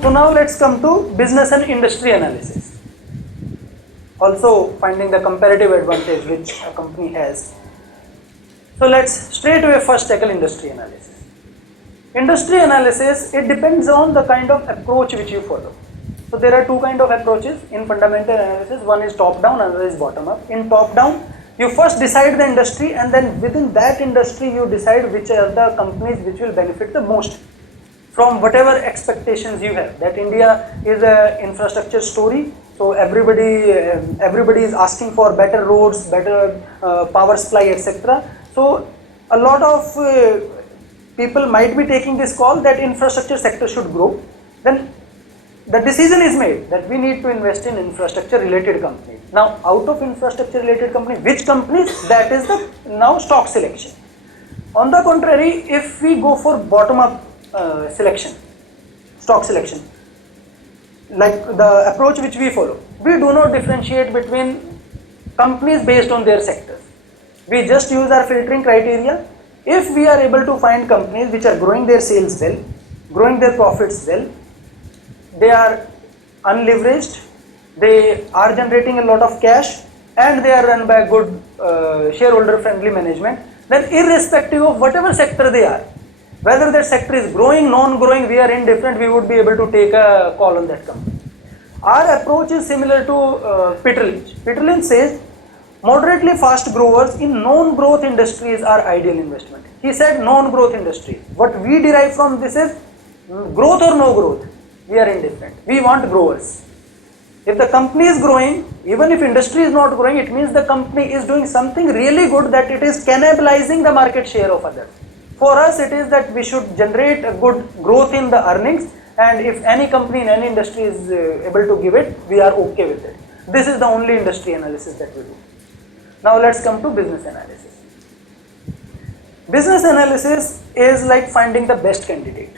So now let's come to business and industry analysis. Also finding the comparative advantage which a company has. So let's straight away first tackle industry analysis. Industry analysis, it depends on the kind of approach which you follow. So there are two kind of approaches in fundamental analysis. One is top down, another is bottom up. In top down, you first decide the industry, and then within that industry you decide which are the companies which will benefit the most from whatever expectations you have. That India is a infrastructure story, so everybody is asking for better roads, better power supply, etc. So a lot of people might be taking this call that infrastructure sector should grow. Then the decision is made that we need to invest in infrastructure related companies. Now out of infrastructure related companies, which companies, that is the now stock selection. On the contrary, if we go for bottom up selection, stock selection, like the approach which we follow, we do not differentiate between companies based on their sectors. We just use our filtering criteria. If we are able to find companies which are growing their sales well, growing their profits well, they are unleveraged, they are generating a lot of cash, and they are run by a good shareholder friendly management, then irrespective of whatever sector they are, whether that sector is growing, non-growing, we are indifferent, we would be able to take a call on that company. Our approach is similar to Peter Lynch. Peter Lynch says moderately fast growers in non-growth industries are ideal investment. He said non-growth industries. What we derive from this is growth or no growth, we are indifferent. We want growers. If the company is growing, even if industry is not growing, it means the company is doing something really good, that it is cannibalizing the market share of others. For us, it is that we should generate a good growth in the earnings, and if any company in any industry is able to give it, we are okay with it. This is the only industry analysis that we do. Now let's come to business analysis. Business analysis is like finding the best candidate.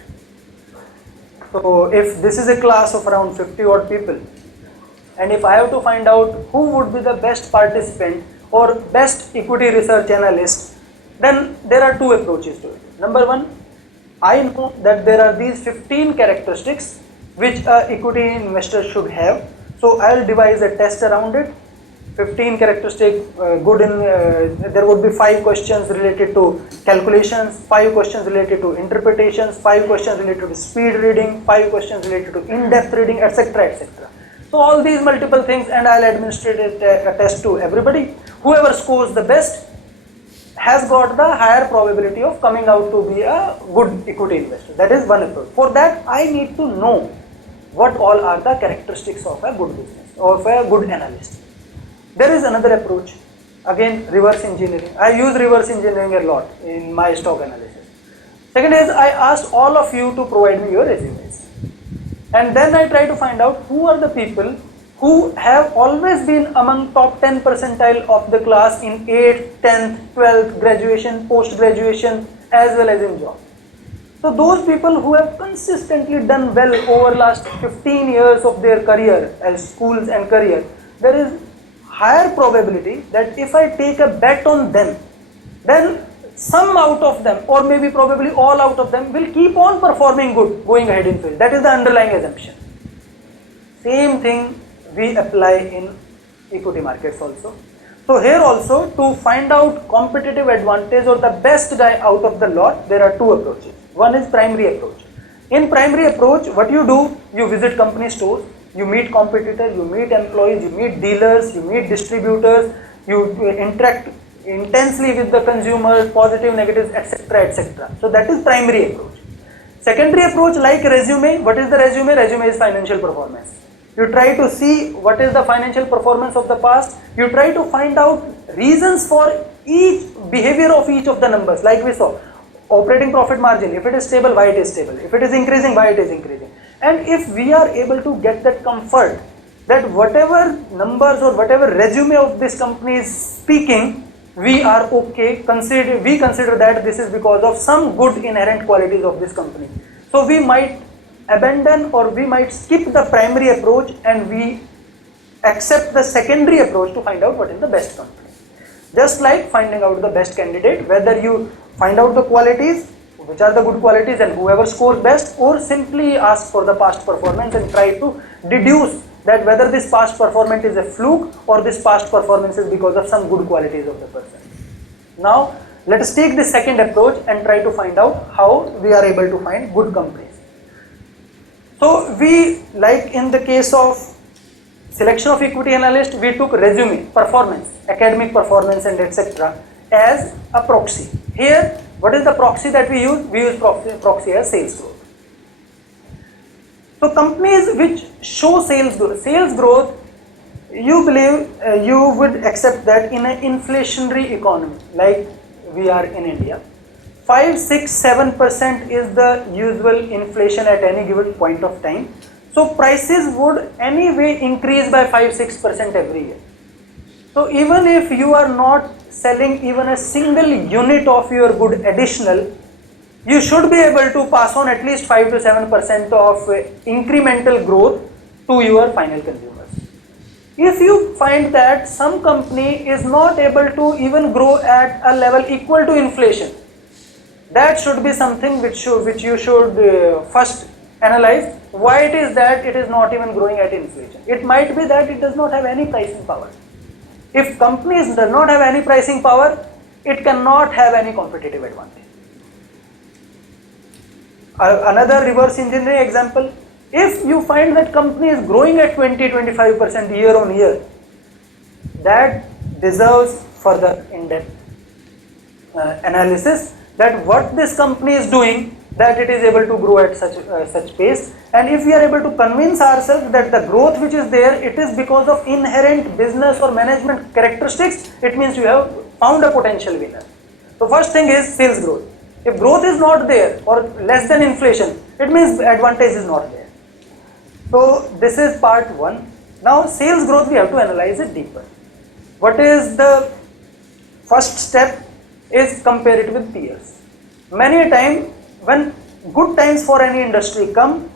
So if this is a class of around 50 odd people, and if I have to find out who would be the best participant or best equity research analyst, then there are two approaches to it. Number one, I know that there are these 15 characteristics which an equity investor should have. So I will devise a test around it. 15 characteristics, there would be 5 questions related to calculations, 5 questions related to interpretations, 5 questions related to speed reading, 5 questions related to in-depth reading, etc., etc. So all these multiple things, and I'll administrate a test to everybody. Whoever scores the best has got the higher probability of coming out to be a good equity investor. That is one approach. For that, I need to know what all are the characteristics of a good business or of a good analyst. There is another approach, again reverse engineering. I use reverse engineering a lot in my stock analysis. Second is, I asked all of you to provide me your resumes, and then I try to find out who are the people who have always been among top 10 percentile of the class in 8th, 10th, 12th, graduation, post-graduation, as well as in job. So those people who have consistently done well over last 15 years of their career as schools and career, there is higher probability that if I take a bet on them, then some out of them, or maybe probably all out of them, will keep on performing good going ahead in field. That is the underlying assumption. Same thing we apply in equity markets also. So here also, to find out competitive advantage or the best guy out of the lot, there are two approaches. One is primary approach. In primary approach, what you do, you visit company stores, you meet competitors, you meet employees, you meet dealers, you meet distributors, you interact intensely with the consumers, positive, negatives, etc., etc. So that is primary approach. Secondary approach, like resume. What is the resume? Resume is financial performance. You try to see what is the financial performance of the past. You try to find out reasons for each behavior of each of the numbers. Like we saw, operating profit margin, if it is stable, why it is stable? If it is increasing, why it is increasing? And if we are able to get that comfort that whatever numbers or whatever resume of this company is speaking, we are okay, we consider that this is because of some good inherent qualities of this company. So we might abandon or we might skip the primary approach and we accept the secondary approach to find out what is the best company. Just like finding out the best candidate, whether you find out the qualities, which are the good qualities, and whoever scores best, or simply ask for the past performance and try to deduce that whether this past performance is a fluke or this past performance is because of some good qualities of the person. Now let us take the second approach and try to find out how we are able to find good companies. So we, like in the case of selection of equity analyst, we took resume, performance, academic performance and etc. as a proxy. Here, what is the proxy that we use? We use proxy as sales growth. So companies which show sales growth, you believe, you would accept that in an inflationary economy like we are in India, 5, 6, 7% is the usual inflation at any given point of time. So prices would anyway increase by 5-6% every year. So even if you are not selling even a single unit of your good additional, you should be able to pass on at least 5 to 7% of incremental growth to your final consumers. If you find that some company is not able to even grow at a level equal to inflation, that should be something which you should first analyze why it is that it is not even growing at inflation. It might be that it does not have any pricing power. If companies does not have any pricing power, it cannot have any competitive advantage. Another reverse engineering example, if you find that company is growing at 20-25% year on year, that deserves further in-depth analysis, that what this company is doing, that it is able to grow at such pace. And if we are able to convince ourselves that the growth which is there, it is because of inherent business or management characteristics, it means you have found a potential winner. So first thing is sales growth. If growth is not there or less than inflation, it means advantage is not there. So this is part one. Now sales growth, we have to analyze it deeper. What is the first step? Is compare it with peers. Many a time when good times for any industry come,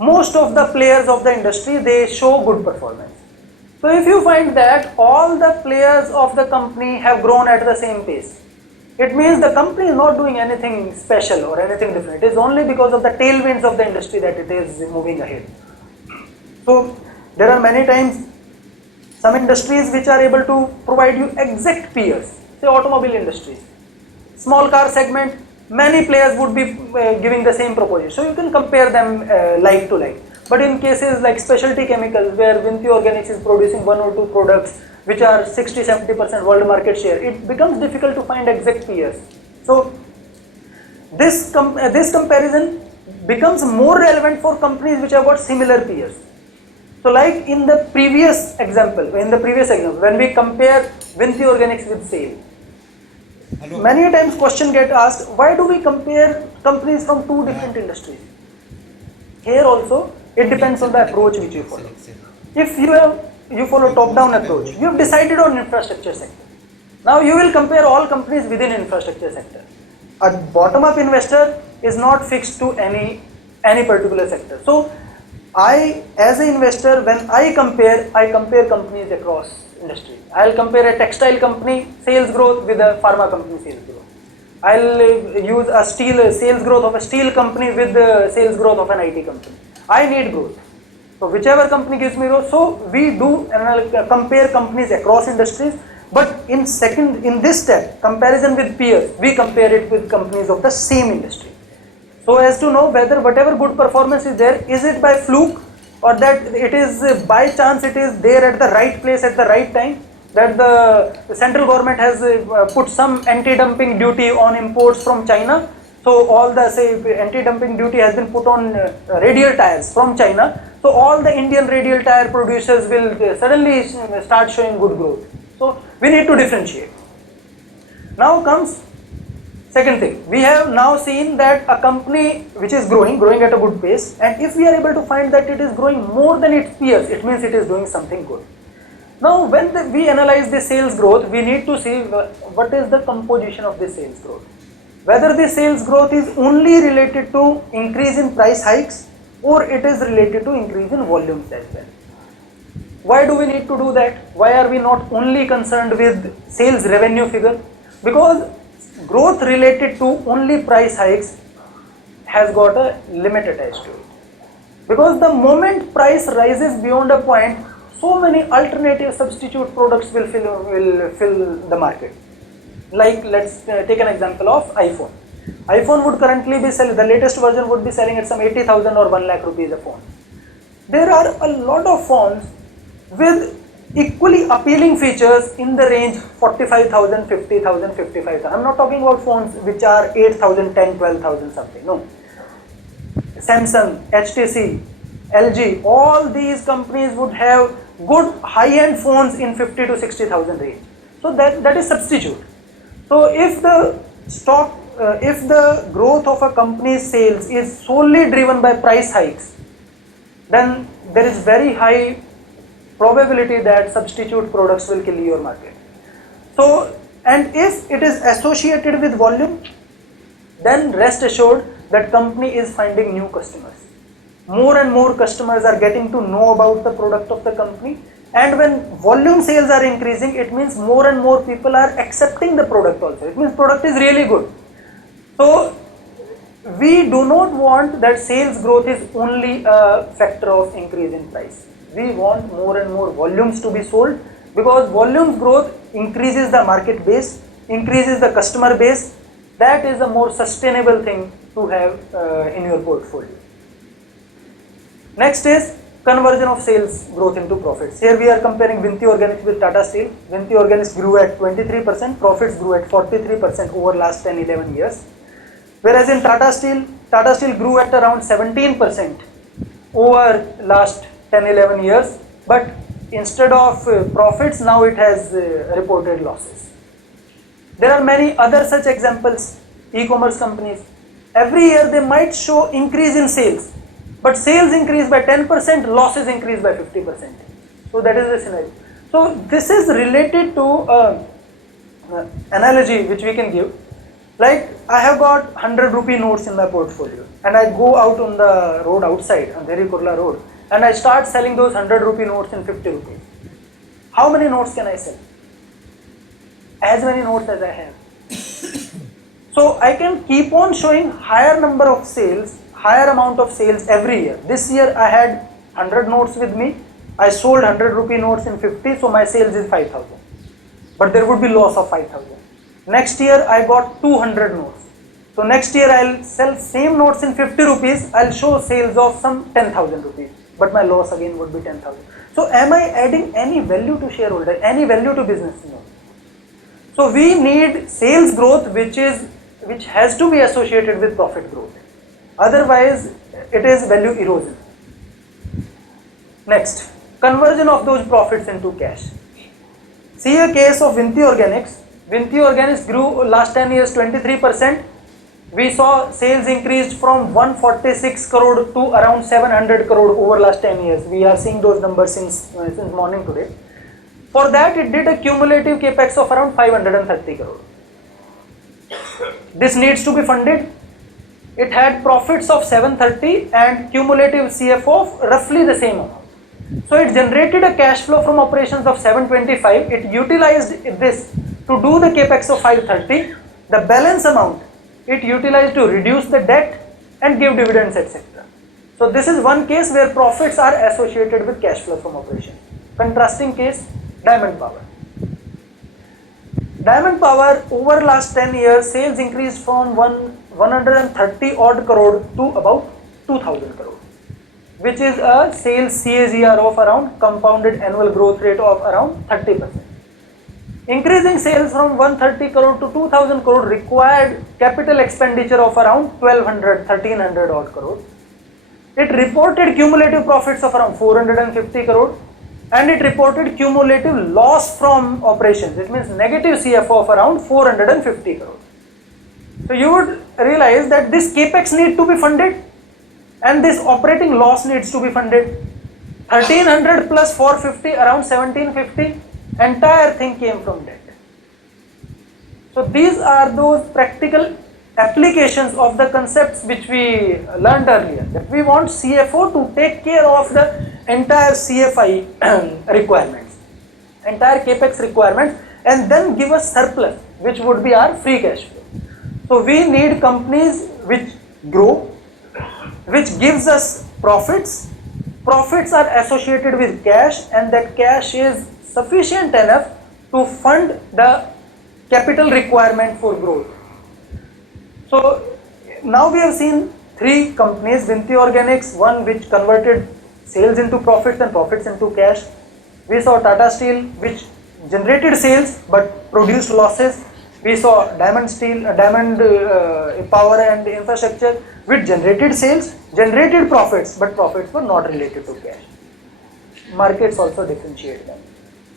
most of the players of the industry, they show good performance. So if you find that all the players of the company have grown at the same pace, it means the company is not doing anything special or anything different. It is only because of the tailwinds of the industry that it is moving ahead. So there are many times some industries which are able to provide you exact peers. Say automobile industries, small car segment, many players would be giving the same proposition. So you can compare them like to like. But in cases like specialty chemicals, where Vinti Organics is producing 1 or 2 products which are 60-70% world market share, it becomes difficult to find exact peers. So this comparison becomes more relevant for companies which have got similar peers. So like in the previous example, when we compare Vinti Organics with SAIL, many times question get asked, why do we compare companies from two different industries? Here also, it depends on the approach which you follow. If you follow top-down approach, you have decided on infrastructure sector. Now you will compare all companies within infrastructure sector. A bottom-up investor is not fixed to any particular sector. So I, as an investor, when I compare companies across industry. I'll compare a textile company sales growth with a pharma company sales growth. I'll use a sales growth of a steel company with the sales growth of an IT company. I need growth. So whichever company gives me growth, so we do compare companies across industries. But in this step, comparison with peers, we compare it with companies of the same industry. So as to know whether whatever good performance is there, is it by fluke, or that it is by chance it is there at the right place at the right time, that the central government has put some anti-dumping duty on imports from China. So all the anti-dumping duty has been put on radial tires from China. So all the Indian radial tire producers will suddenly start showing good growth. So we need to differentiate. Now comes second thing. We have now seen that a company which is growing at a good pace, and if we are able to find that it is growing more than its peers, it means it is doing something good. Now when we analyze the sales growth, we need to see what is the composition of the sales growth. Whether the sales growth is only related to increase in price hikes, or it is related to increase in volumes as well. Why do we need to do that? Why are we not only concerned with sales revenue figure? Because growth related to only price hikes has got a limit attached to it. Because the moment price rises beyond a point, so many alternative substitute products will fill the market. Like let's take an example of iPhone. iPhone would currently be selling, the latest version would be selling at some 80,000 or 1 lakh rupees a phone. There are a lot of phones with equally appealing features in the range 45,000, 50,000, 55,000. I'm not talking about phones which are 8,000, 10, 12,000 something. No. Samsung, HTC, LG, all these companies would have good high-end phones in 50 to 60,000 range. So that is substitute. So if the growth of a company's sales is solely driven by price hikes, then there is very high probability that substitute products will kill your market. So, and if it is associated with volume, then rest assured that company is finding new customers. More and more customers are getting to know about the product of the company, and when volume sales are increasing, it means more and more people are accepting the product also. It means product is really good. So we do not want that sales growth is only a factor of increase in price. We want more and more volumes to be sold, because volumes growth increases the market base, increases the customer base. That is a more sustainable thing to have in your portfolio. Next is conversion of sales growth into profits. Here we are comparing Vinti Organics with Tata Steel. Vinti Organics grew at 23%, profits grew at 43% over last 10-11 years. Whereas in Tata Steel grew at around 17% over last 10-11 years, but instead of profits, now it has reported losses. There are many other such examples. E-commerce companies, every year they might show increase in sales, but sales increase by 10%, losses increase by 50%. So that is the scenario. So this is related to analogy which we can give. Like I have got 100 rupee notes in my portfolio, and I go out on the road outside, on Dheri Kurla road, and I start selling those 100 rupee notes in 50 rupees. How many notes can I sell? As many notes as I have. So I can keep on showing higher number of sales, higher amount of sales every year. This year I had 100 notes with me. I sold 100 rupee notes in 50, so my sales is 5,000. But there would be loss of 5,000. Next year I got 200 notes. So next year I'll sell same notes in 50 rupees. I'll show sales of some 10,000 rupees. But my loss again would be 10,000. So am I adding any value to shareholder, any value to business? No. So we need sales growth which has to be associated with profit growth. Otherwise it is value erosion. Next, conversion of those profits into cash. See a case of Vinti Organics. Vinti Organics grew last 10 years 23%. We saw sales increased from 146 crore to around 700 crore over last 10 years. We are seeing those numbers since morning today. For that it did a cumulative capex of around 530 crore. This needs to be funded. It had profits of 730 and cumulative CFO of roughly the same amount. So it generated a cash flow from operations of 725. It utilized this to do the capex of 530. The balance amount it utilized to reduce the debt and give dividends, etc. So this is one case where profits are associated with cash flow from operations. Contrasting case, Diamond Power. Diamond Power over last 10 years sales increased from 130 odd crore to about 2000 crore, which is a sales CAGR of around compounded annual growth rate of around 30%. Increasing sales from 130 crore to 2000 crore required capital expenditure of around 1300 odd crore. It reported cumulative profits of around 450 crore and it reported cumulative loss from operations. It means negative CFO of around 450 crore. So you would realize that this capex need to be funded and this operating loss needs to be funded. 1300 plus 450 around 1750. Entire thing came from debt. So these are those practical applications of the concepts which we learned earlier, that we want CFO to take care of the entire CFI requirements, entire capex requirements, and then give us surplus which would be our free cash flow. So we need companies which grow, which gives us profits. Profits are associated with cash, and that cash is sufficient enough to fund the capital requirement for growth. So now we have seen three companies, Vinti Organics, one which converted sales into profits and profits into cash. We saw Tata Steel, which generated sales but produced losses. We saw Diamond Power and Infrastructure, which generated sales, generated profits, but profits were not related to cash. Markets also differentiate them.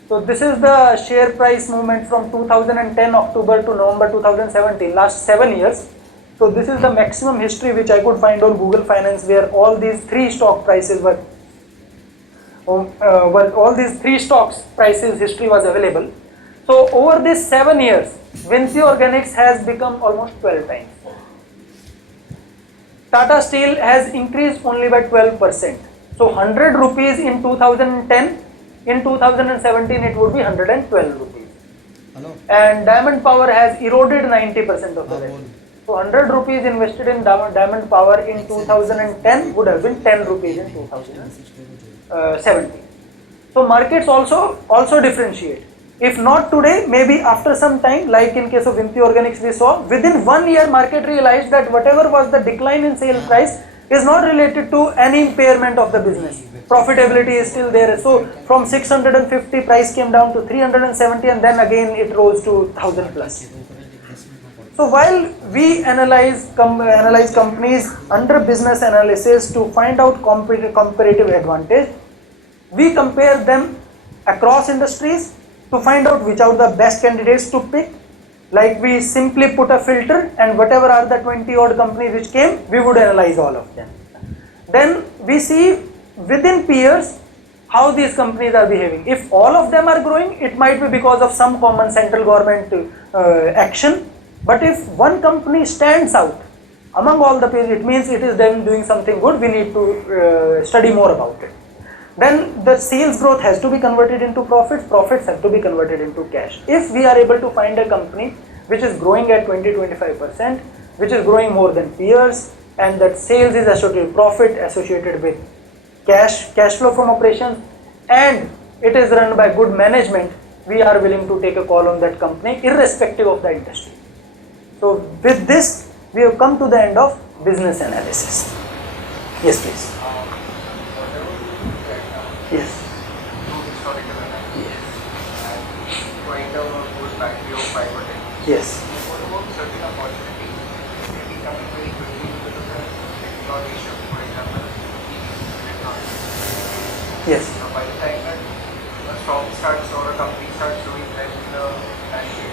So this is the share price movement from 2010 October to November 2017, last 7 years. So this is the maximum history which I could find on Google Finance, where all these three stock prices were, all these three stocks prices history was available. So over these 7 years, Vinci Organics has become almost 12 times. Tata Steel has increased only by 12%. So 100 rupees in 2010, in 2017 it would be 112 rupees. Hello. And Diamond Power has eroded 90% of the value. So 100 rupees invested in Diamond Power in 2010 would have been 10 rupees in 2017. So markets also differentiate. If not today, maybe after some time, like in case of Vinci Organics we saw, within 1 year market realized that whatever was the decline in sale price is not related to any impairment of the business. Profitability is still there. So from 650 price came down to 370, and then again it rose to 1000 plus. So while we analyze companies under business analysis to find out comparative advantage, we compare them across industries to find out which are the best candidates to pick. Like we simply put a filter, and whatever are the 20 odd companies which came, we would analyze all of them. Then we see within peers how these companies are behaving. If all of them are growing, it might be because of some common central government action. But if one company stands out among all the peers, it means it is them doing something good. We need to study more about it. Then the sales growth has to be converted into profits, profits have to be converted into cash. If we are able to find a company which is growing at 20-25%, which is growing more than peers, and that sales is associated with profit, associated with cash flow from operations, and it is run by good management, we are willing to take a call on that company irrespective of the industry. So with this, we have come to the end of business analysis. Yes, please. Yes. Historical analysis. Yes. Going down a good battery of 5 or 10. Yes. What about certain opportunities? Maybe coming very quickly because of the technology shift, for example, electronics. Yes. Now, by the time that a stock starts or a company starts doing well in the landscape,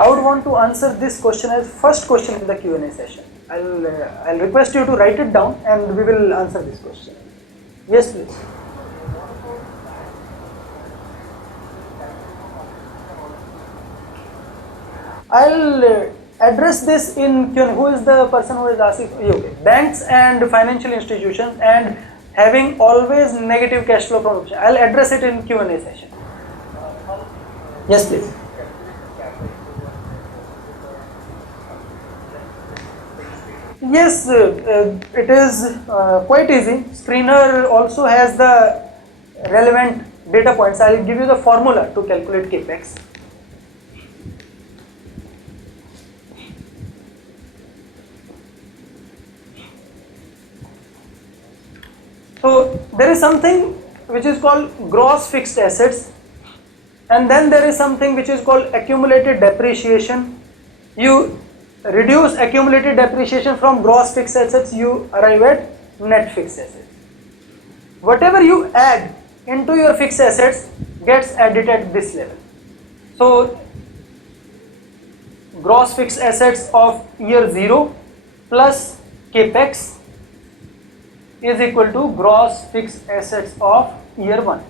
I would want to answer this question as first question in the Q&A session. I'll request you to write it down and we will answer this question. Yes, please. I'll address this in Q&A. Who is the person who is asking? Okay. Banks and financial institutions and having always negative cash flow from option. I'll address it in Q&A session. Yes, please. Yes, it is quite easy. Screener also has the relevant data points. I will give you the formula to calculate capex. So there is something which is called gross fixed assets, and then there is something which is called accumulated depreciation. You reduce accumulated depreciation from gross fixed assets, you arrive at net fixed assets. Whatever you add into your fixed assets gets added at this level. So gross fixed assets of year 0 plus capex is equal to gross fixed assets of year 1.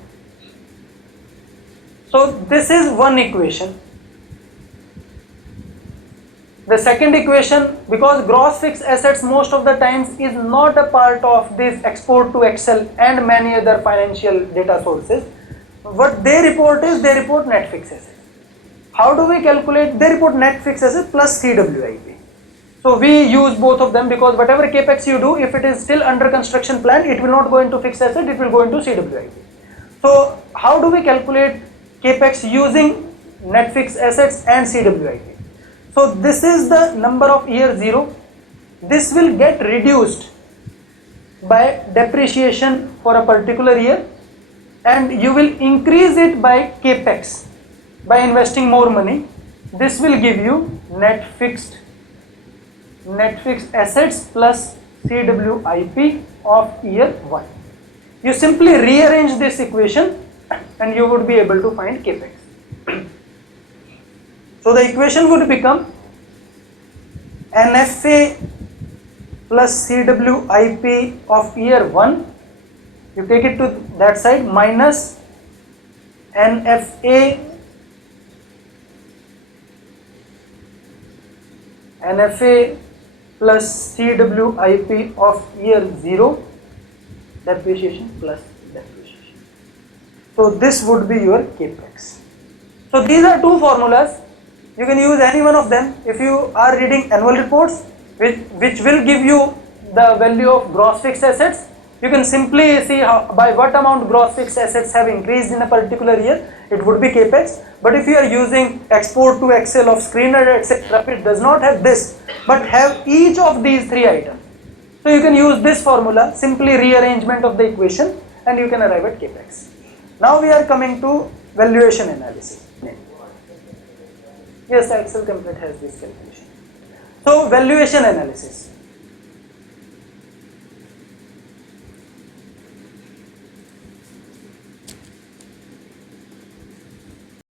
So this is one equation. The second equation, because gross fixed assets most of the times is not a part of this export to Excel and many other financial data sources. What they report is they report net fixed assets. How do we calculate? They report net fixed assets plus CWIP. So we use both of them because whatever capex you do, if it is still under construction plan, it will not go into fixed asset, it will go into CWIP. So how do we calculate capex using net fixed assets and CWIP? So this is the number of year 0. This will get reduced by depreciation for a particular year, and you will increase it by capex by investing more money. This will give you net fixed assets plus CWIP of year 1. You simply rearrange this equation and you would be able to find capex. So the equation would become NFA plus CWIP of year 1, you take it to that side, minus NFA plus CWIP of year 0, depreciation plus depreciation. So this would be your capex. So these are two formulas. You can use any one of them if you are reading annual reports, which will give you the value of gross fixed assets. You can simply see how, by what amount gross fixed assets have increased in a particular year, it would be capex. But if you are using export to Excel of screener, etc., it does not have this, but have each of these three items. So you can use this formula, simply rearrangement of the equation, and you can arrive at capex. Now we are coming to valuation analysis. Yes, Excel template has this calculation. So valuation analysis.